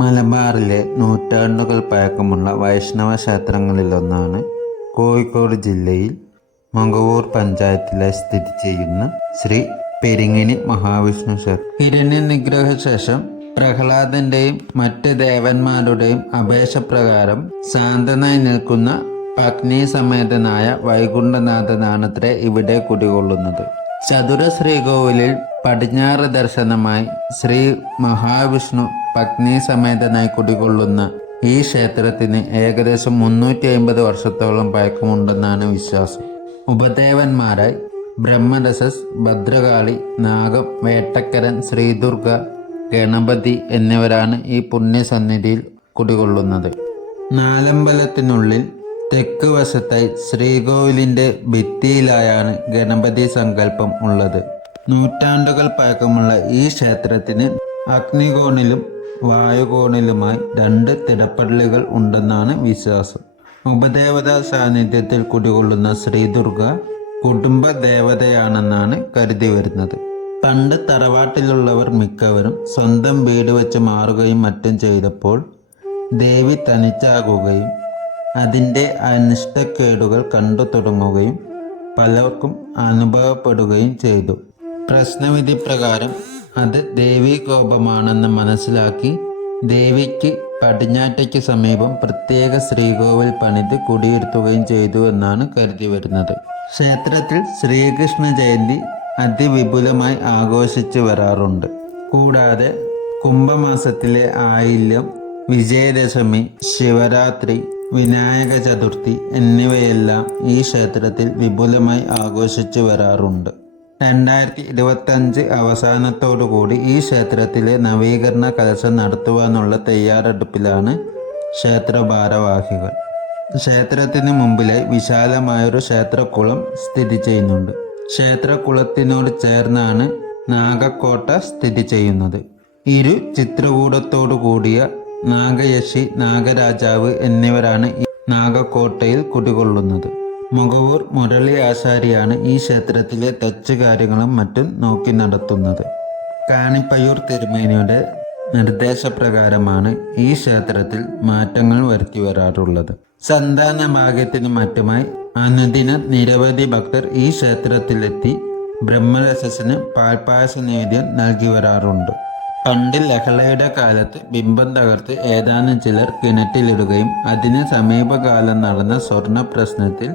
മലബാറിലെ നൂറ്റാണ്ടുകൾ പഴക്കമുള്ള വൈഷ്ണവ ക്ഷേത്രങ്ങളിലൊന്നാണ് കോഴിക്കോട് ജില്ലയിൽ മൊകവൂർ പഞ്ചായത്തിലെ സ്ഥിതി ചെയ്യുന്ന ശ്രീ പെരിങ്ങിനി മഹാവിഷ്ണു ക്ഷേത്രം. ഹിരണ്യ നിഗ്രഹ ശേഷം പ്രഹ്ലാദന്റെയും മറ്റ് ദേവന്മാരുടെയും അപേക്ഷപ്രകാരം ശാന്തനായി നിൽക്കുന്ന പത്നി സമേതനായ വൈകുണ്ഠനാഥനാണത്രേ ഇവിടെ കുടികൊള്ളുന്നത്. ചതുര ശ്രീകോവിലിൽ പടിഞ്ഞാറ് ദർശനമായി ശ്രീ മഹാവിഷ്ണു പത്നി സമേതനായി കുടികൊള്ളുന്ന ഈ ക്ഷേത്രത്തിന് ഏകദേശം 350 വർഷത്തോളം പഴക്കമുണ്ടെന്നാണ് വിശ്വാസം. ഉപദേവന്മാരായി ബ്രഹ്മരസസ്, ഭദ്രകാളി, നാഗം, വേട്ടക്കരൻ, ശ്രീദുർഗ, ഗണപതി എന്നിവരാണ് ഈ പുണ്യസന്നിധിയിൽ കുടികൊള്ളുന്നത്. നാലമ്പലത്തിനുള്ളിൽ തെക്ക് വശത്തായി ശ്രീകോവിലിൻ്റെ ഭിത്തിയിലായാണ് ഗണപതി സങ്കല്പം ഉള്ളത്. നൂറ്റാണ്ടുകൾ പഴക്കമുള്ള ഈ ക്ഷേത്രത്തിന് അഗ്നികോണിലും വായുകോണിലുമായി 2 തിടപ്പള്ളികൾ ഉണ്ടെന്നാണ് വിശ്വാസം. ഉപദേവതാ സാന്നിധ്യത്തിൽ കുടികൊള്ളുന്ന ശ്രീദുർഗ കുടുംബ ദേവതയാണെന്നാണ് കരുതി വരുന്നത്. പണ്ട് തറവാട്ടിലുള്ളവർ മിക്കവരും സ്വന്തം വീട് വെച്ച് മാറുകയും മറ്റും ചെയ്തപ്പോൾ ദേവി തനിച്ചാകുകയും അതിൻ്റെ അനിഷ്ടക്കേടുകൾ കണ്ടു തുടങ്ങുകയും പലർക്കും അനുഭവപ്പെടുകയും ചെയ്തു. പ്രശ്നവിധി പ്രകാരം അത് ദേവീ കോപമാണെന്ന് മനസ്സിലാക്കി ദേവിക്ക് പടിഞ്ഞാറ്റയ്ക്ക് സമീപം പ്രത്യേക ശ്രീകോവിൽ പണിത് കുടിയിരുത്തുകയും ചെയ്തു എന്നാണ് കരുതി വരുന്നത്. ക്ഷേത്രത്തിൽ ശ്രീകൃഷ്ണ ജയന്തി അതിവിപുലമായി ആഘോഷിച്ചു വരാറുണ്ട്. കൂടാതെ കുംഭമാസത്തിലെ ആയില്യം, വിജയദശമി, ശിവരാത്രി, വിനായക ചതുർത്ഥി എന്നിവയെല്ലാം ഈ ക്ഷേത്രത്തിൽ വിപുലമായി ആഘോഷിച്ചു വരാറുണ്ട്. 2025 അവസാനത്തോടുകൂടി ഈ ക്ഷേത്രത്തിലെ നവീകരണ കലശം നടത്തുവാനുള്ള തയ്യാറെടുപ്പിലാണ് ക്ഷേത്ര ഭാരവാഹികൾ. ക്ഷേത്രത്തിന് മുമ്പിലായി വിശാലമായൊരു ക്ഷേത്രക്കുളം സ്ഥിതി ചെയ്യുന്നുണ്ട്. ക്ഷേത്രക്കുളത്തിനോട് ചേർന്നാണ് നാഗക്കോട്ട സ്ഥിതി ചെയ്യുന്നത്. ഇരു ചിത്രകൂടത്തോടു കൂടിയ നാഗയക്ഷി, നാഗരാജാവ് എന്നിവരാണ് ഈ നാഗക്കോട്ടയിൽ കുടികൊള്ളുന്നത്. മൊകവൂർ മുരളി ആശാരിയാണ് ഈ ക്ഷേത്രത്തിലെ തച്ച് കാര്യങ്ങളും മറ്റും നോക്കി നടത്തുന്നത്. കാണിപ്പയ്യൂർ തിരുമേനിയുടെ നിർദ്ദേശപ്രകാരമാണ് ഈ ക്ഷേത്രത്തിൽ മാറ്റങ്ങൾ വരുത്തി വരാറുള്ളത്. സന്താന ഭാഗ്യത്തിനും മറ്റുമായി അനുദിനം നിരവധി ഭക്തർ ഈ ക്ഷേത്രത്തിലെത്തി ബ്രഹ്മരസസിന് പാൽപ്പായസ നൈവേദ്യം നൽകി വരാറുണ്ട്. പണ്ട് ലഹളയുടെ കാലത്ത് ബിംബം തകർത്ത് ഏതാനും ചിലർ കിണറ്റിലിടുകയും അതിന് സമീപകാലം നടന്ന സ്വർണ്ണ പ്രശ്നത്തിൽ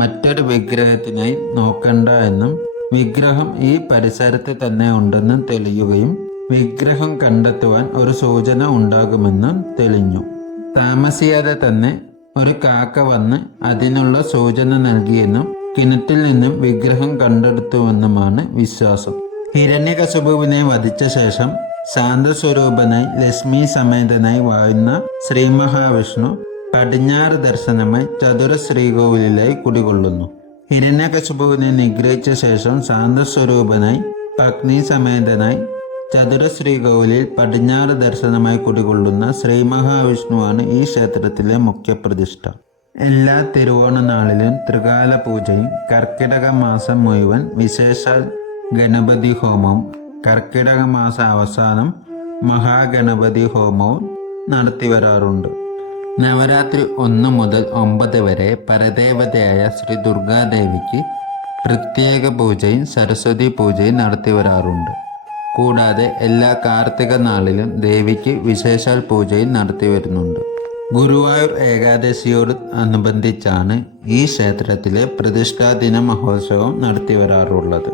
മറ്റൊരു വിഗ്രഹത്തിനായി നോക്കണ്ട എന്നും വിഗ്രഹം ഈ പരിസരത്ത് തന്നെ ഉണ്ടെന്നും തെളിയുകയും വിഗ്രഹം കണ്ടെത്തുവാൻ ഒരു സൂചന ഉണ്ടാകുമെന്നും തെളിഞ്ഞു. താമസിയാതെ തന്നെ ഒരു കാക്ക വന്ന് അതിനുള്ള സൂചന നൽകിയെന്നും കിണറ്റിൽ നിന്നും വിഗ്രഹം കണ്ടെടുത്തുവെന്നുമാണ് വിശ്വാസം. ഹിരണ്യകശിപുവിനെ വധിച്ച ശേഷം ശാന്തസ്വരൂപനായി ലക്ഷ്മി സമേതനായി വാഴുന്ന ശ്രീ മഹാവിഷ്ണു പടിഞ്ഞാറ് ദർശനമായി ചതുര ശ്രീകോവിലായി കുടികൊള്ളുന്നു. ഹിരണ്യകശിപുവിനെ നിഗ്രഹിച്ച ശേഷം ശാന്തസ്വരൂപനായി പത്നി സമേതനായി ചതുര ശ്രീകോവിലിൽ പടിഞ്ഞാറ് ദർശനമായി കുടികൊള്ളുന്ന ശ്രീ മഹാവിഷ്ണുവാണ് ഈ ക്ഷേത്രത്തിലെ മുഖ്യപ്രതിഷ്ഠ. എല്ലാ തിരുവോണ നാളിലും ത്രികാല പൂജയും കർക്കിടക മാസം മുഴുവൻ വിശേഷാൽ ഗണപതി ഹോമവും കർക്കിടക മാസ അവസാനം മഹാഗണപതി ഹോമവും നടത്തി വരാറുണ്ട്. നവരാത്രി 1 മുതൽ 9 വരെ പരദേവതയായ ശ്രീ ദുർഗാദേവിക്ക് പ്രത്യേക പൂജയും സരസ്വതി പൂജയും നടത്തി വരാറുണ്ട്. കൂടാതെ എല്ലാ കാർത്തിക നാളിലും ദേവിക്ക് വിശേഷാൽ പൂജയും നടത്തി വരുന്നുണ്ട്. ഗുരുവായൂർ ഏകാദശിയോട് അനുബന്ധിച്ചാണ് ഈ ക്ഷേത്രത്തിലെ പ്രതിഷ്ഠാദിന മഹോത്സവം നടത്തി വരാറുള്ളത്.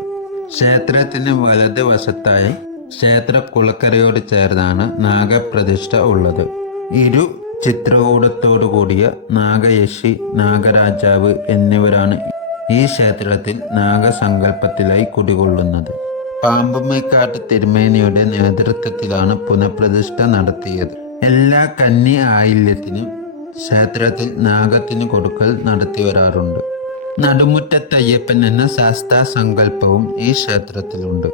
ക്ഷേത്രത്തിന് വലത് വശത്തായി ക്ഷേത്ര കുളക്കരയോട് ചേർന്നാണ് നാഗപ്രതിഷ്ഠ ഉള്ളത്. ഇരു ചിത്രകൂടത്തോടു കൂടിയ നാഗയക്ഷി, നാഗരാജാവ് എന്നിവരാണ് ഈ ക്ഷേത്രത്തിൽ നാഗസങ്കല്പത്തിലായി കുടികൊള്ളുന്നത്. പാമ്പുമേക്കാട്ട് തിരുമേനിയുടെ നേതൃത്വത്തിലാണ് പുനഃപ്രതിഷ്ഠ നടത്തിയത്. എല്ലാ കന്നി ആയില്യത്തിനും ക്ഷേത്രത്തിൽ നാഗത്തിന് കൊടുക്കൽ നടത്തി വരാറുണ്ട്. നടുമുറ്റത്തയ്യപ്പൻ എന്ന ശാസ്താസങ്കല്പവും ഈ ക്ഷേത്രത്തിലുണ്ട്.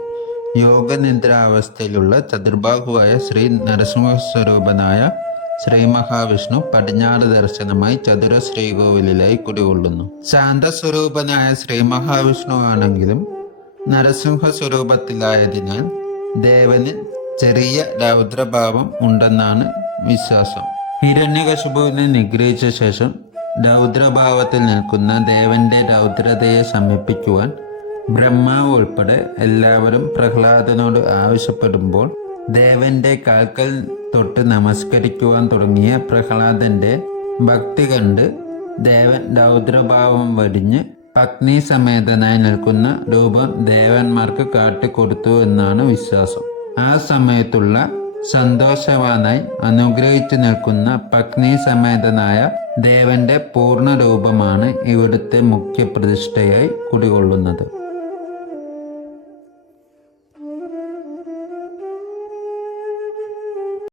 യോഗനിദ്രാവസ്ഥയിലുള്ള ചതുർബാഹുവായ ശ്രീ നരസിംഹസ്വരൂപനായ ശ്രീ മഹാവിഷ്ണു പടിഞ്ഞാറ് ദർശനമായി ചതുര ശ്രീകോവിലായി കുടികൊള്ളുന്നു. ശാന്തസ്വരൂപനായ ശ്രീ മഹാവിഷ്ണു ആണെങ്കിലും നരസിംഹ സ്വരൂപത്തിലായതിനാൽ ദേവന് ചെറിയ രൗദ്രഭാവം ഉണ്ടെന്നാണ് വിശ്വാസം. ഹിരണ്യകശിപുവിനെ നിഗ്രഹിച്ച ശേഷം രൗദ്രഭാവത്തിൽ നിൽക്കുന്ന ദേവന്റെ രൗദ്രതയെ ശമിപ്പിക്കുവാൻ ബ്രഹ്മാവ് ഉൾപ്പെടെ എല്ലാവരും പ്രഹ്ലാദനോട് ആവശ്യപ്പെടുമ്പോൾ ദേവന്റെ കാൽക്കൽ തൊട്ട് നമസ്കരിക്കുവാൻ തുടങ്ങിയ പ്രഹ്ലാദന്റെ ഭക്തി കണ്ട് ദേവൻ രൗദ്രഭാവം വടിഞ്ഞ് പത്നി സമേതനായി നിൽക്കുന്ന രൂപം ദേവന്മാർക്ക് കാട്ടിക്കൊടുത്തു എന്നാണ് വിശ്വാസം. ആ സമയത്തുള്ള സന്തോഷവാനായി അനുഗ്രഹിച്ചു നിൽക്കുന്ന പത്നി സമേതനായ ദേവന്റെ പൂർണ്ണ രൂപമാണ് ഇവിടുത്തെ മുഖ്യ പ്രതിഷ്ഠയായി കുടികൊള്ളുന്നത്.